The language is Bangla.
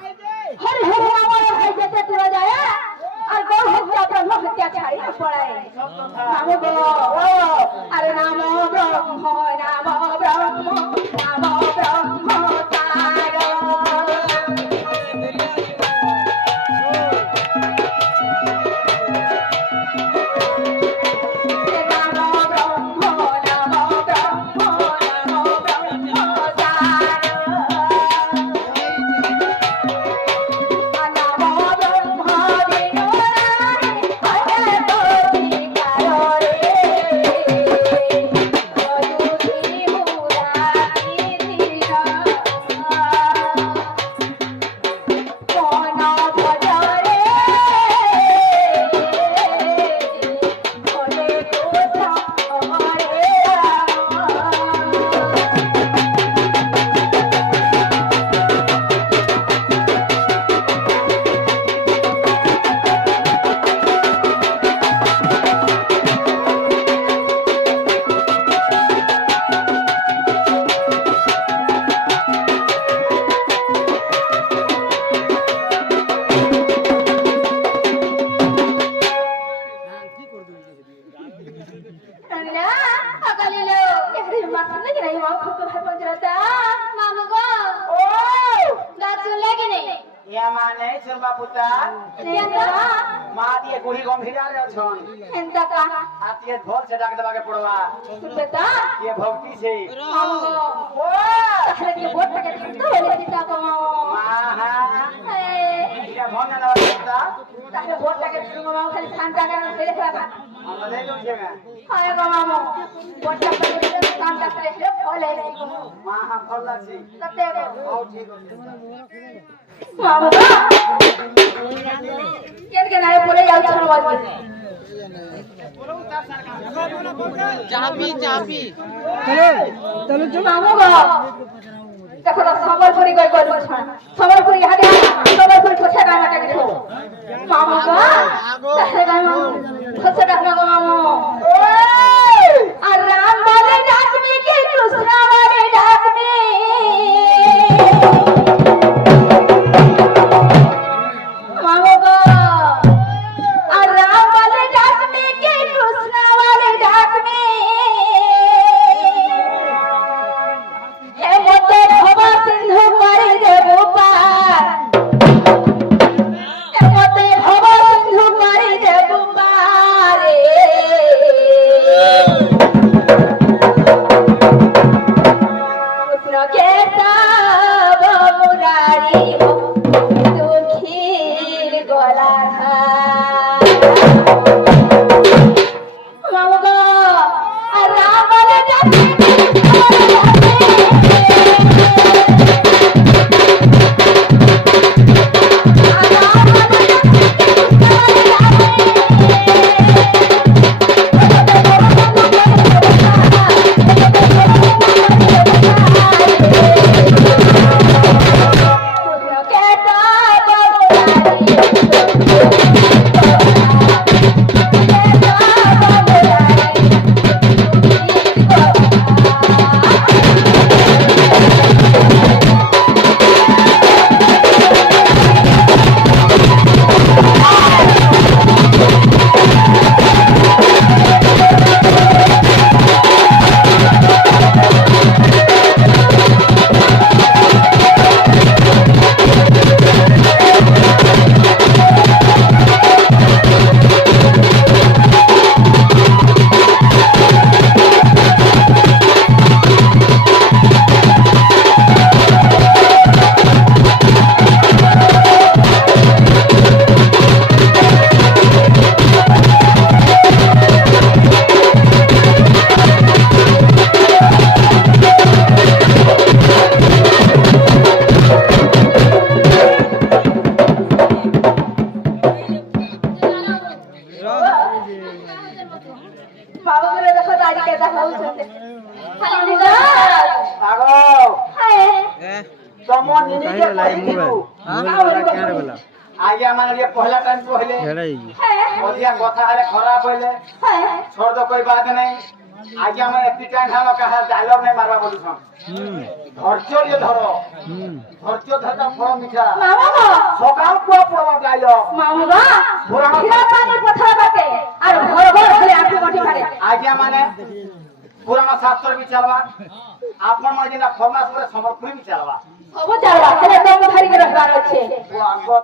हर हर हमारे भाई जैसे तुरा जाए और गौ हत्या ब्रह्म हत्या छाड़ी न पड़े नामो गो अरे नामो ब्रह्म नामो ब्रह्म नामो ब्रह्म तारो माँ गुड़ी गंभीरा रे छन एंता का आतिए भोर से डाक दबा के पड़वा बेटा ये भक्ति से ओ तारे के बोट पे तो बोले सीता को माँ हां ए ये भोन ना लगता तारे बोट के सुनो मां खाली शांता का देख रहा हम ले लो छेगा हाय गो मामो बोट पे शांता करे है फले माँ हां फलला छी कते ओ ठीक है मामो केन के नारे बोले जाऊ छन वाली चाबी चाबी चलो चलो मामो गो देखो तो संबलपुरी गई कोई छन संबलपुरी यहां के संबलपुरी कोछा का नाटक देखो मामो गो तहरे गई मामो कोछा का मामो ओए आ राम वाले डाक में के कृष्ण वाले डाक में मामो गो आ राम वाले डाक में के कृष्ण वाले डाक में हे मोते भवा सिंधु कर देबो पार हे मोते भवा सिंधु कर देबो पार कृष्ण के सब मुरारी हो दुखी गोला मामो गो आ राम वाले डाक बाबा मेरे देखो दाढ़ी कैसा होउछते खाली निगाह आगो ए तमो निनी के लाई मोबाइल आगे माने ये पहला टाइम पहले हेड़ाई ओदिया कथा हले खराब होइले छोड़ दो कोई बात नहीं আগে আমার একটি টাইম হলো কাহা ডায়লগ নাই মারবা বলুছন ধৈর্য যে ধরো ধৈর্য ধরতা ফল মিঠা মামা গো সকাল পুয়া পড়বা ডায়লগ মামা হিরা পানি পথা বাকে আর ঘর ঘর ধরে আঁটি মাটি মারে আগে মানে পুরানো শাস্ত্র বিচারবা আপনার মানে যেটা ফরমাস করে সমর্পণ বিচারবা খবর চালবা তাহলে তো ভারী করে রাখবার আছে ও আঙ্গ